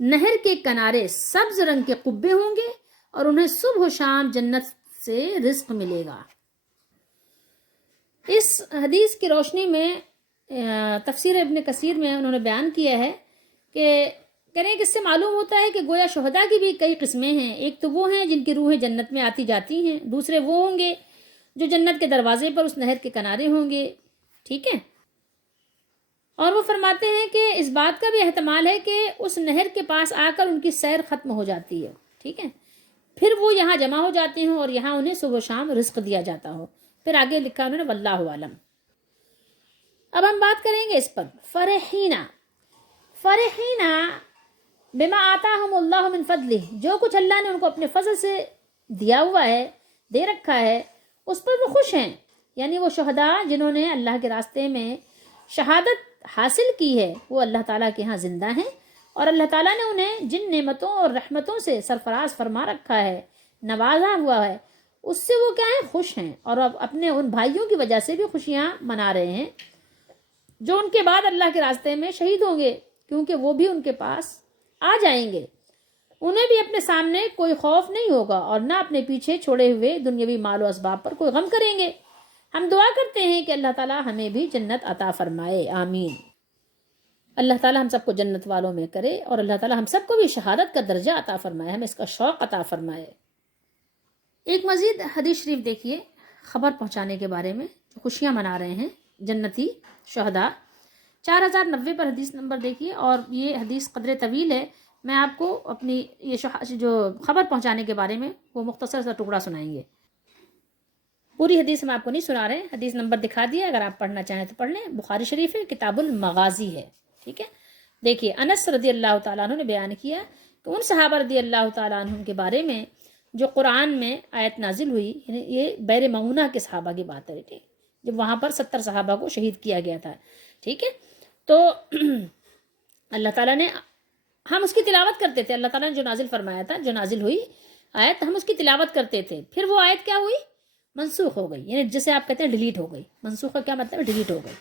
نہر کے کنارے سبز رنگ کے قبے ہوں گے اور انہیں صبح و شام جنت سے رزق ملے گا. اس حدیث کی روشنی میں تفسیر ابن کثیر میں انہوں نے بیان کیا ہے کہ کریں کہ اس سے معلوم ہوتا ہے کہ گویا شہداء کی بھی کئی قسمیں ہیں. ایک تو وہ ہیں جن کی روحیں جنت میں آتی جاتی ہیں، دوسرے وہ ہوں گے جو جنت کے دروازے پر اس نہر کے کنارے ہوں گے، ٹھیک ہے. اور وہ فرماتے ہیں کہ اس بات کا بھی احتمال ہے کہ اس نہر کے پاس آ کر ان کی سیر ختم ہو جاتی ہے، ٹھیک ہے، پھر وہ یہاں جمع ہو جاتے ہیں اور یہاں انہیں صبح و شام رزق دیا جاتا ہو. پھر آگے لکھا انہوں نے واللہ عالم. اب ہم بات کریں گے اس پر. فرحینا بما آتاہم اللہ من فضلہ، جو کچھ اللہ نے ان کو اپنے فضل سے دیا ہوا ہے، دے رکھا ہے، اس پر وہ خوش ہیں. یعنی وہ شہداء جنہوں نے اللہ کے راستے میں شہادت حاصل کی ہے وہ اللہ تعالیٰ کے ہاں زندہ ہیں، اور اللہ تعالیٰ نے انہیں جن نعمتوں اور رحمتوں سے سرفراز فرما رکھا ہے، نوازا ہوا ہے، اس سے وہ کیا ہیں؟ خوش ہیں. اور اب اپنے ان بھائیوں کی وجہ سے بھی خوشیاں منا رہے ہیں جو ان کے بعد اللہ کے راستے میں شہید ہوں گے، کیونکہ وہ بھی ان کے پاس آ جائیں گے. انہیں بھی اپنے سامنے کوئی خوف نہیں ہوگا اور نہ اپنے پیچھے چھوڑے ہوئے دنیاوی مال و اسباب پر کوئی غم کریں گے. ہم دعا کرتے ہیں کہ اللہ تعالیٰ ہمیں بھی جنت عطا فرمائے، آمین. اللہ تعالیٰ ہم سب کو جنت والوں میں کرے، اور اللہ تعالیٰ ہم سب کو بھی شہادت کا درجہ عطا فرمائے، ہمیں اس کا شوق عطا فرمائے. ایک مزید حدیث شریف دیکھیے خبر پہنچانے کے بارے میں، جو خوشیاں منا رہے ہیں جنتی شہداء. 4090 پر حدیث نمبر دیکھیے، اور یہ حدیث قدر طویل ہے. میں آپ کو اپنی یہ جو خبر پہنچانے کے بارے میں وہ مختصر سا ٹکڑا سنائیں گے. پوری حدیث ہم آپ کو نہیں سنا رہے ہیں، حدیث نمبر دکھا دیا، اگر آپ پڑھنا چاہیں تو پڑھ لیں. بخاری شریف ہے، کتاب المغازی ہے، ٹھیک ہے. دیکھیے انس رضی اللہ تعالیٰ عنہ نے بیان کیا کہ ان صحابہ رضی اللہ تعالیٰ عنہ کے بارے میں جو قرآن میں آیت نازل ہوئی، یہ بیر معونہ کے صحابہ کی بات ہے، ٹھیک، جب وہاں پر 70 صحابہ کو شہید کیا گیا تھا، ٹھیک ہے. تو اللہ تعالیٰ نے، ہم اس کی تلاوت کرتے تھے، اللہ تعالیٰ نے جو نازل فرمایا تھا، جو نازل ہوئی آیت، ہم اس کی تلاوت کرتے تھے. پھر وہ آیت کیا ہوئی؟ منسوخ ہو گئی، یعنی جسے آپ کہتے ہیں ڈیلیٹ ہو گئی. منسوخ کا کیا مطلب ہے؟ ڈیلیٹ ہو گئی.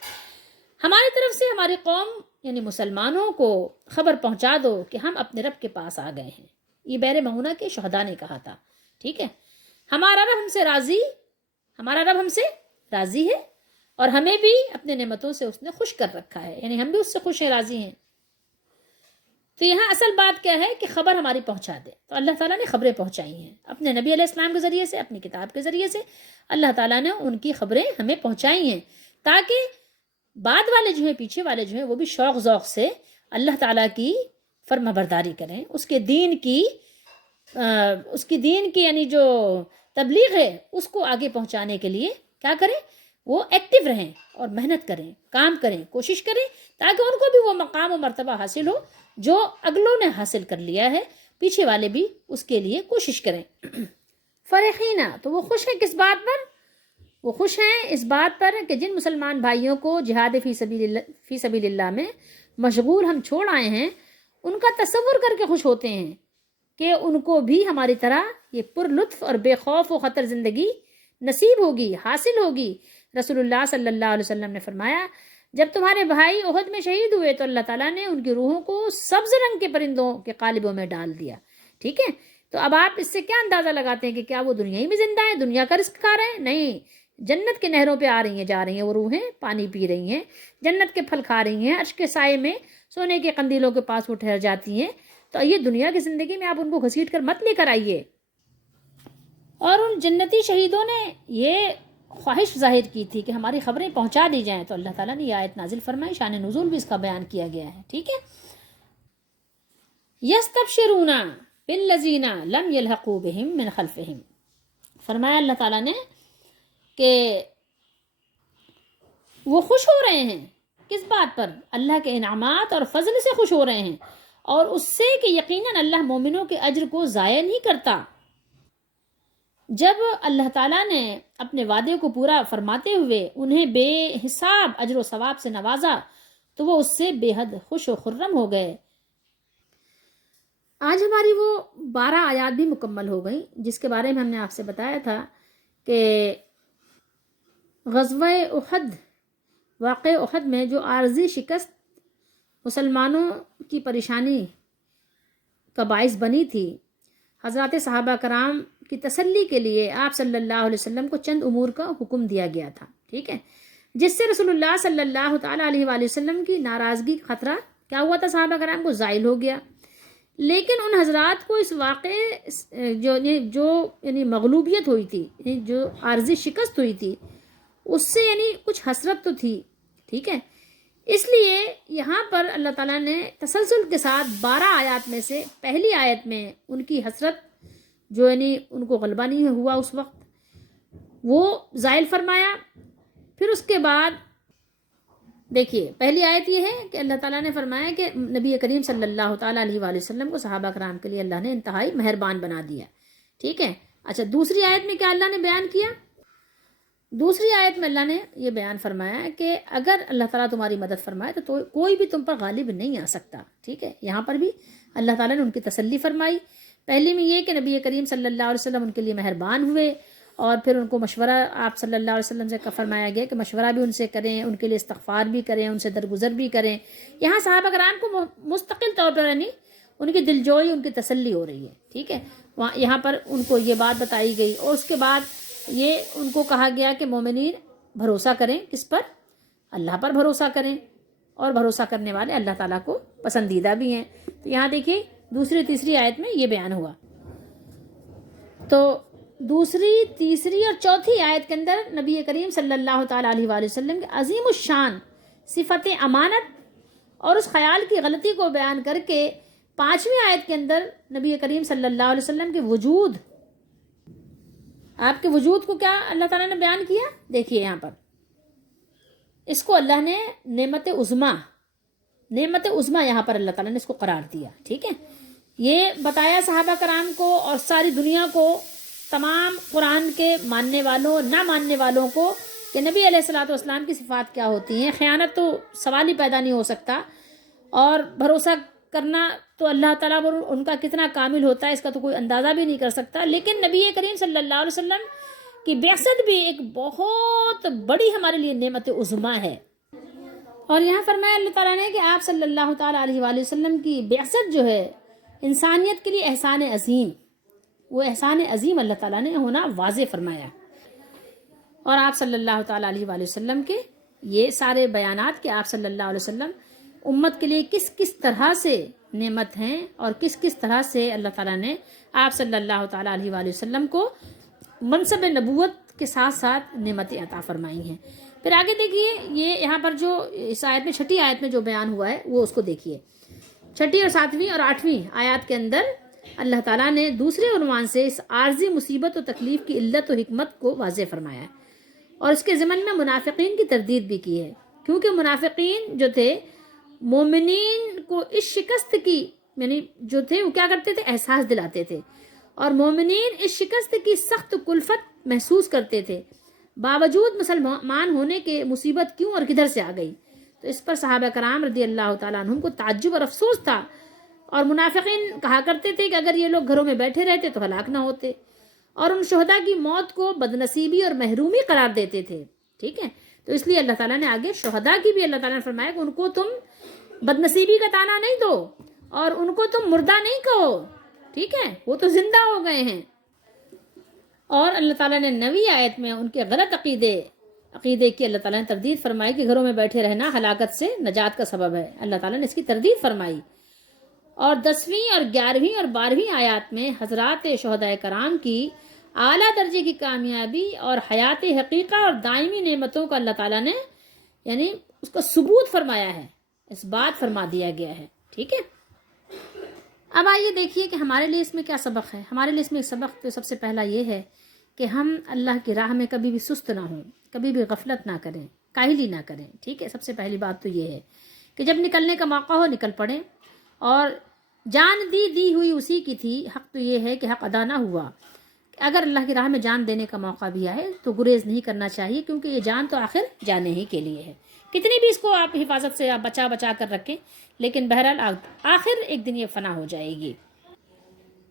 ہماری طرف سے ہماری قوم یعنی مسلمانوں کو خبر پہنچا دو کہ ہم اپنے رب کے پاس آ گئے ہیں. یہ بیر معونہ کے شہداء نے کہا تھا، ٹھیک ہے. ہمارا رب ہم سے راضی ہے، اور ہمیں بھی اپنے نعمتوں سے اس نے خوش کر رکھا ہے، یعنی ہم بھی اس سے خوش ہیں، راضی ہیں. تو یہاں اصل بات کیا ہے کہ خبر ہماری پہنچا دے. تو اللہ تعالیٰ نے خبریں پہنچائی ہیں اپنے نبی علیہ السلام کے ذریعے سے، اپنی کتاب کے ذریعے سے. اللہ تعالیٰ نے ان کی خبریں ہمیں پہنچائی ہیں تاکہ بعد والے جو ہیں، پیچھے والے جو ہیں، وہ بھی شوق ذوق سے اللہ تعالیٰ کی فرما برداری کریں، اس کے دین کی یعنی جو تبلیغ ہے اس کو آگے پہنچانے کے لیے کیا کریں؟ وہ ایکٹیو رہیں اور محنت کریں، کام کریں، کوشش کریں، تاکہ ان کو بھی وہ مقام و مرتبہ حاصل ہو جو اگلوں نے حاصل کر لیا ہے، پیچھے والے بھی اس کے لیے کوشش کریں. فرحینہ، تو وہ خوش ہیں کس بات پر؟ وہ خوش ہیں اس بات پر کہ جن مسلمان بھائیوں کو جہاد فی سبیل اللہ میں مشغول ہم چھوڑ آئے ہیں، ان کا تصور کر کے خوش ہوتے ہیں کہ ان کو بھی ہماری طرح یہ پر لطف اور بے خوف و خطر زندگی نصیب ہوگی، حاصل ہوگی. رسول اللہ صلی اللہ علیہ وسلم نے فرمایا، جب تمہارے بھائی احد میں شہید ہوئے تو اللہ تعالیٰ نے ان کی روحوں کو سبز رنگ کے پرندوں کے قالبوں میں ڈال دیا، ٹھیک ہے. تو اب آپ اس سے کیا اندازہ لگاتے ہیں کہ کیا وہ دنیا ہی میں زندہ ہیں، دنیا کا رزق کھا رہے ہیں؟ نہیں، جنت کے نہروں پہ آ رہی ہیں، جا رہی ہیں وہ روحیں، پانی پی رہی ہیں، جنت کے پھل کھا رہی ہیں، عرش کے سائے میں سونے کے قندیلوں کے پاس وہ ٹھہر جاتی ہیں. تو یہ دنیا کی زندگی میں آپ ان کو گھسیٹ کر مت لے کر آئیے. اور ان جنتی شہیدوں نے یہ خواہش ظاہر کی تھی کہ ہماری خبریں پہنچا دی جائیں، تو اللہ تعالیٰ نے یہ آیت نازل فرمائی، شان نزول بھی اس کا بیان کیا گیا ہے، ٹھیک ہے۔ یستبشرون بالذین لم یلحقوا بہم من خلفہم، فرمایا اللہ تعالیٰ نے کہ وہ خوش ہو رہے ہیں، کس بات پر؟ اللہ کے انعامات اور فضل سے خوش ہو رہے ہیں، اور اس سے کہ یقیناً اللہ مومنوں کے اجر کو ضائع نہیں کرتا۔ جب اللہ تعالیٰ نے اپنے وعدے کو پورا فرماتے ہوئے انہیں بے حساب اجر و ثواب سے نوازا تو وہ اس سے بے حد خوش و خرم ہو گئے۔ آج ہماری وہ 12 آیات بھی مکمل ہو گئیں جس کے بارے میں ہم نے آپ سے بتایا تھا کہ غزوہ احد، واقع احد میں جو عارضی شکست مسلمانوں کی پریشانی کا باعث بنی تھی، حضرات صحابہ کرام کی تسلی کے لیے آپ صلی اللہ علیہ وسلم کو چند امور کا حکم دیا گیا تھا، ٹھیک ہے، جس سے رسول اللہ صلی اللہ تعالیٰ علیہ وآلہ وسلم کی ناراضگی کا خطرہ کیا ہوا تھا، صحابہ کرام کو زائل ہو گیا۔ لیکن ان حضرات کو اس واقعے جو یعنی مغلوبیت ہوئی تھی، یعنی جو عارضی شکست ہوئی تھی، اس سے یعنی کچھ حسرت تو تھی، ٹھیک ہے۔ اس لیے یہاں پر اللہ تعالیٰ نے تسلسل کے ساتھ 12 آیات میں سے پہلی آیت میں ان کی حسرت جو یعنی ان کو غلبہ نہیں ہوا اس وقت، وہ زائل فرمایا۔ پھر اس کے بعد دیکھیے پہلی آیت یہ ہے کہ اللہ تعالیٰ نے فرمایا کہ نبی کریم صلی اللہ تعالیٰ علیہ وآلہ وسلم کو صحابہ کرام کے لیے اللہ نے انتہائی مہربان بنا دیا، ٹھیک ہے۔ اچھا، دوسری آیت میں کیا اللہ نے بیان کیا؟ دوسری آیت میں اللہ نے یہ بیان فرمایا کہ اگر اللہ تعالیٰ تمہاری مدد فرمائے تو کوئی بھی تم پر غالب نہیں آ سکتا، ٹھیک ہے۔ یہاں پر بھی اللہ تعالیٰ نے ان کی تسلی فرمائی۔ پہلی میں یہ کہ نبی کریم صلی اللہ علیہ وسلم ان کے لیے مہربان ہوئے، اور پھر ان کو مشورہ آپ صلی اللہ علیہ وسلم سے فرمایا گیا کہ مشورہ بھی ان سے کریں، ان کے لیے استغفار بھی کریں، ان سے درگزر بھی کریں۔ یہاں صحابہ کرام کو مستقل طور پر یعنی ان کی دلجوئی، ان کی تسلی ہو رہی ہے، ٹھیک ہے۔ یہاں پر ان کو یہ بات بتائی گئی، اور اس کے بعد یہ ان کو کہا گیا کہ مومنین بھروسہ کریں، کس پر؟ اللہ پر بھروسہ کریں، اور بھروسہ کرنے والے اللہ تعالیٰ کو پسندیدہ بھی ہیں۔ تو یہاں دیکھیے دوسری تیسری آیت میں یہ بیان ہوا۔ تو دوسری، تیسری اور چوتھی آیت کے اندر نبی کریم صلی اللہ تعالیٰ علیہ وآلہ وسلم کے عظیم الشان صفت امانت اور اس خیال کی غلطی کو بیان کر کے 5ویں آیت کے اندر نبی کریم صلی اللہ علیہ وسلم کے وجود، آپ کے وجود کو کیا اللہ تعالیٰ نے بیان کیا؟ دیکھیے یہاں پر اس کو اللہ نے نعمت عظمیٰ یہاں پر اللہ تعالیٰ نے اس کو قرار دیا، ٹھیک ہے۔ یہ بتایا صحابہ کرام کو اور ساری دنیا کو، تمام قرآن کے ماننے والوں، نہ ماننے والوں کو، کہ نبی علیہ الصلوۃ والسلام کی صفات کیا ہوتی ہیں۔ خیانت تو سوال ہی پیدا نہیں ہو سکتا، اور بھروسہ کرنا تو اللہ تعالیٰ پر ان کا کتنا کامل ہوتا ہے اس کا تو کوئی اندازہ بھی نہیں کر سکتا۔ لیکن نبی کریم صلی اللہ علیہ وسلم کی بعثت بھی ایک بہت بڑی ہمارے لیے نعمت عظمیٰ ہے۔ اور یہاں فرمایا اللہ تعالیٰ نے کہ آپ صلی اللہ تعالیٰ علیہ وآلہ وسلم کی بعثت جو ہے انسانیت کے لیے احسان عظیم، وہ احسان عظیم اللہ تعالیٰ نے ہونا واضح فرمایا۔ اور آپ صلی اللہ تعالیٰ علیہ وآلہ وسلم کے یہ سارے بیانات کہ آپ صلی اللہ علیہ وسلم امت کے لیے کس کس طرح سے نعمت ہیں، اور کس کس طرح سے اللہ تعالیٰ نے آپ صلی اللہ تعالیٰ علیہ وآلہ وسلم کو منصب نبوت کے ساتھ ساتھ نعمتیں عطا فرمائی ہیں۔ پھر آگے دیکھیے یہ یہاں پر جو اس آیت میں 6ٹھی آیت میں جو بیان ہوا ہے وہ اس کو دیکھیے۔ 6ٹھی اور 7ویں اور 8ویں آیات کے اندر اللہ تعالیٰ نے دوسرے عنوان سے اس عارضی مصیبت و تکلیف کی علت و حکمت کو واضح فرمایا ہے، اور اس کے ضمن میں منافقین کی تردید بھی کی ہے، کیونکہ منافقین جو تھے مومنین کو اس شکست کی یعنی جو تھے وہ کیا کرتے تھے، احساس دلاتے تھے، اور مومنین اس شکست کی سخت کلفت محسوس کرتے تھے، باوجود مسلمان ہونے کے مصیبت کیوں اور کدھر سے آ گئی۔ تو اس پر صحابہ کرام رضی اللہ تعالیٰ عنہم کو تعجب اور افسوس تھا، اور منافقین کہا کرتے تھے کہ اگر یہ لوگ گھروں میں بیٹھے رہتے تو ہلاک نہ ہوتے، اور ان شہداء کی موت کو بدنصیبی اور محرومی قرار دیتے تھے، ٹھیک ہے۔ تو اس لیے اللہ تعالیٰ نے آگے شہداء کی بھی اللہ تعالیٰ نے فرمایا کہ ان کو تم بدنصیبی کا تانا نہیں دو، اور ان کو تم مردہ نہیں کہو، ٹھیک ہے، وہ تو زندہ ہو گئے ہیں۔ اور اللہ تعالیٰ نے 9ویں آیت میں ان کے غلط عقیدے کی اللہ تعالیٰ نے تردید فرمائی کہ گھروں میں بیٹھے رہنا ہلاکت سے نجات کا سبب ہے، اللہ تعالیٰ نے اس کی تردید فرمائی۔ اور 10ویں اور 11ویں اور 12ویں آیات میں حضرات شہداء کرام کی اعلیٰ درجے کی کامیابی اور حیات حقیقہ اور دائمی نعمتوں کا اللہ تعالیٰ نے یعنی اس کا ثبوت فرمایا ہے، اس بات فرما دیا گیا ہے. ٹھیک ہے. اب آئیے دیکھیے کہ ہمارے لیے اس میں کیا سبق ہے. ہمارے لیے اس میں سبق تو سب سے پہلا یہ ہے کہ ہم اللہ کی راہ میں کبھی بھی سست نہ ہوں، کبھی بھی غفلت نہ کریں، کاہلی نہ کریں. ٹھیک ہے. سب سے پہلی بات تو یہ ہے کہ جب نکلنے کا موقع ہو نکل پڑیں، اور جان دی ہوئی اسی کی تھی. حق تو یہ ہے کہ حق ادا نہ ہوا. اگر اللہ کی راہ میں جان دینے کا موقع بھی آئے تو گریز نہیں کرنا چاہیے، کیونکہ یہ جان تو آخر جانے ہی کے لیے ہے. کتنی بھی اس کو آپ حفاظت سے آپ بچا کر رکھیں، لیکن بہرحال آخر ایک دن یہ فنا ہو جائے گی.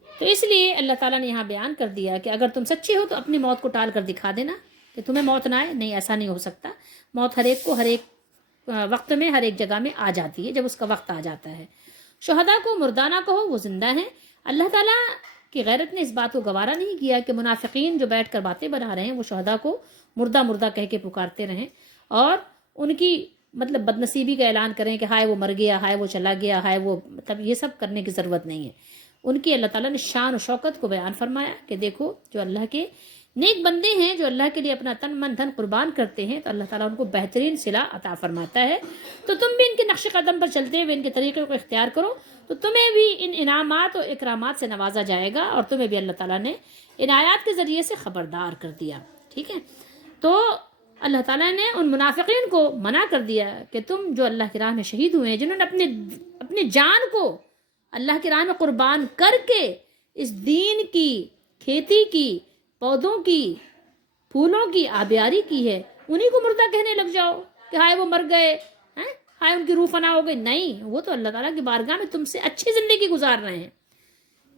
تو اس لیے اللہ تعالیٰ نے یہاں بیان کر دیا کہ اگر تم سچے ہو تو اپنی موت کو ٹال کر دکھا دینا کہ تمہیں موت نہ آئے. نہیں، ایسا نہیں ہو سکتا. موت ہر ایک کو ہر ایک وقت میں ہر ایک جگہ میں آ جاتی ہے جب اس کا وقت آ جاتا ہے. شہداء کو مردانہ کہو، وہ زندہ ہیں. اللہ تعالیٰ کی غیرت نے اس بات کو گوارا نہیں کیا کہ منافقین جو بیٹھ کر باتیں بنا رہے ہیں وہ شہداء کو مردہ کہہ کے پکارتے رہیں اور ان کی مطلب بدنصیبی کا اعلان کریں کہ ہائے وہ مر گیا، ہائے وہ چلا گیا، ہائے وہ. مطلب یہ سب کرنے کی ضرورت نہیں ہے. ان کی اللہ تعالیٰ نے شان و شوکت کو بیان فرمایا کہ دیکھو جو اللہ کے نیک بندے ہیں، جو اللہ کے لیے اپنا تن من دھن قربان کرتے ہیں، تو اللہ تعالیٰ ان کو بہترین صلہ عطا فرماتا ہے. تو تم بھی ان کے نقش قدم پر چلتے ہوئے ان کے طریقے کو اختیار کرو تو تمہیں بھی ان انعامات و اکرامات سے نوازا جائے گا، اور تمہیں بھی اللہ تعالیٰ نے ان آیات کے ذریعے سے خبردار کر دیا. ٹھیک ہے. تو اللہ تعالیٰ نے ان منافقین کو منع کر دیا کہ تم جو اللہ کی راہ میں شہید ہوئے ہیں، جنہوں نے اپنی جان کو اللہ کی راہ میں قربان کر کے اس دین کی، کھیتی کی، پودوں کی، پھولوں کی آبیاری کی ہے، انہی کو مردہ کہنے لگ جاؤ کہ ہائے وہ مر گئے، ہائے ان کی روح فنا ہو گئی. نہیں، وہ تو اللہ تعالیٰ کی بارگاہ میں تم سے اچھی زندگی گزار رہے ہیں.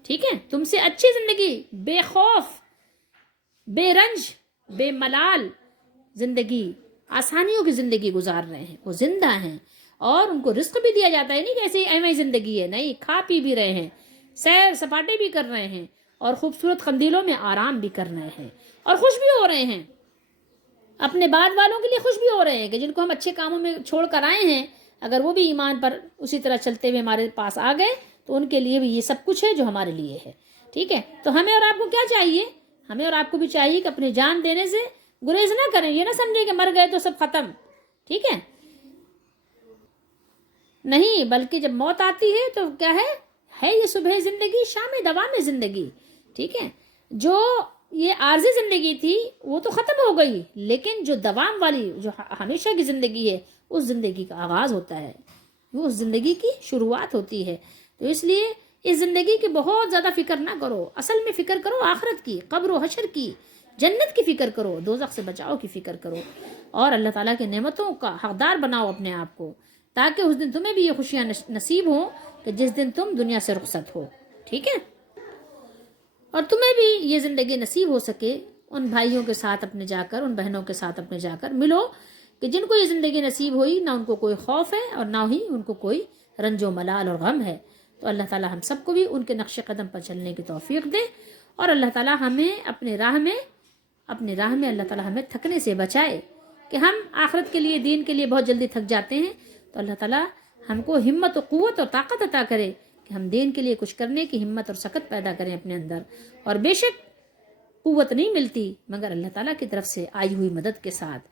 ٹھیک ہے. تم سے اچھی زندگی، بے خوف، بے رنج، بے ملال زندگی، آسانیوں کی زندگی گزار رہے ہیں. وہ زندہ ہیں اور ان کو رزق بھی دیا جاتا ہے. نہیں کہ ایسے ہی ایویں زندگی ہے، نہیں، کھا پی بھی رہے ہیں، سیر سپاٹے بھی کر رہے ہیں، اور خوبصورت قندیلوں میں آرام بھی کر رہے ہیں، اور خوش بھی ہو رہے ہیں. اپنے بعد والوں کے لیے خوش بھی ہو رہے ہیں کہ جن کو ہم اچھے کاموں میں چھوڑ کر آئے ہیں، اگر وہ بھی ایمان پر اسی طرح چلتے ہوئے ہمارے پاس آ گئے تو ان کے لیے بھی یہ سب کچھ ہے جو ہمارے لیے ہے. ٹھیک ہے. تو ہمیں اور آپ کو کیا چاہیے؟ ہمیں اور آپ کو بھی چاہیے کہ اپنی جان دینے سے گریز نہ کریں. یہ نہ سمجھیں کہ مر گئے تو سب ختم. ٹھیک ہے. نہیں، بلکہ جب موت آتی ہے تو کیا ہے یہ صبح زندگی، شام دوام زندگی. ٹھیک ہے. جو یہ عارضی زندگی تھی وہ تو ختم ہو گئی، لیکن جو دوام والی، جو ہمیشہ کی زندگی ہے، اس زندگی کا آغاز ہوتا ہے، وہ اس زندگی کی شروعات ہوتی ہے. تو اس لیے اس زندگی کی بہت زیادہ فکر نہ کرو. اصل میں فکر کرو آخرت کی، قبر و حشر کی، جنت کی فکر کرو، دوزخ سے بچاؤ کی فکر کرو، اور اللہ تعالیٰ کے نعمتوں کا حقدار بناؤ اپنے آپ کو، تاکہ اس دن تمہیں بھی یہ خوشیاں نصیب ہوں کہ جس دن تم دنیا سے رخصت ہو. ٹھیک ہے. اور تمہیں بھی یہ زندگی نصیب ہو سکے ان بھائیوں کے ساتھ اپنے جا کر، ان بہنوں کے ساتھ اپنے جا کر ملو کہ جن کو یہ زندگی نصیب ہوئی، نہ ان کو کوئی خوف ہے اور نہ ہی ان کو کوئی رنج و ملال اور غم ہے. تو اللہ تعالیٰ ہم سب کو بھی ان کے نقش قدم پر چلنے کی توفیق دے، اور اللہ تعالیٰ ہمیں اپنی راہ میں اللہ تعالیٰ ہمیں تھکنے سے بچائے کہ ہم آخرت کے لیے، دین کے لیے بہت جلدی تھک جاتے ہیں. تو اللہ تعالیٰ ہم کو ہمت و قوت اور طاقت عطا کرے کہ ہم دین کے لیے کچھ کرنے کی ہمت اور سخت پیدا کریں اپنے اندر. اور بے شک قوت نہیں ملتی مگر اللہ تعالیٰ کی طرف سے آئی ہوئی مدد کے ساتھ.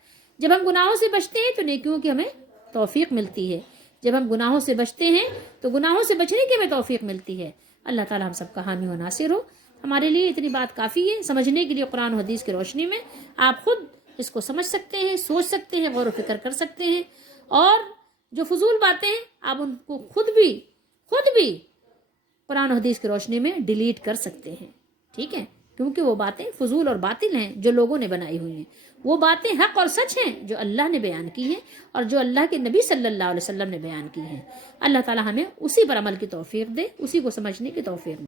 جب ہم گناہوں سے بچتے ہیں تو نیکیوں کی ہمیں توفیق ملتی ہے. جب ہم گناہوں سے بچتے ہیں تو گناہوں سے بچنے کی ہمیں توفیق ملتی ہے. اللہ تعالیٰ ہم سب کا حامی و ناصر ہو. ہمارے لیے اتنی بات کافی ہے. سمجھنے کے لیے قرآن و حدیث کی روشنی میں آپ خود اس کو سمجھ سکتے ہیں، سوچ سکتے ہیں، غور و فکر کر سکتے ہیں، اور جو فضول باتیں ہیں آپ ان کو خود بھی قرآن و حدیث کی روشنی میں ڈیلیٹ کر سکتے ہیں. ٹھیک ہے. کیونکہ وہ باتیں فضول اور باطل ہیں جو لوگوں نے بنائی ہوئی ہیں. وہ باتیں حق اور سچ ہیں جو اللہ نے بیان کی ہیں اور جو اللہ کے نبی صلی اللہ علیہ وسلم نے بیان کی ہیں. اللہ تعالی ہمیں اسی پر عمل کی توفیق دے، اسی کو سمجھنے کی توفیق دے.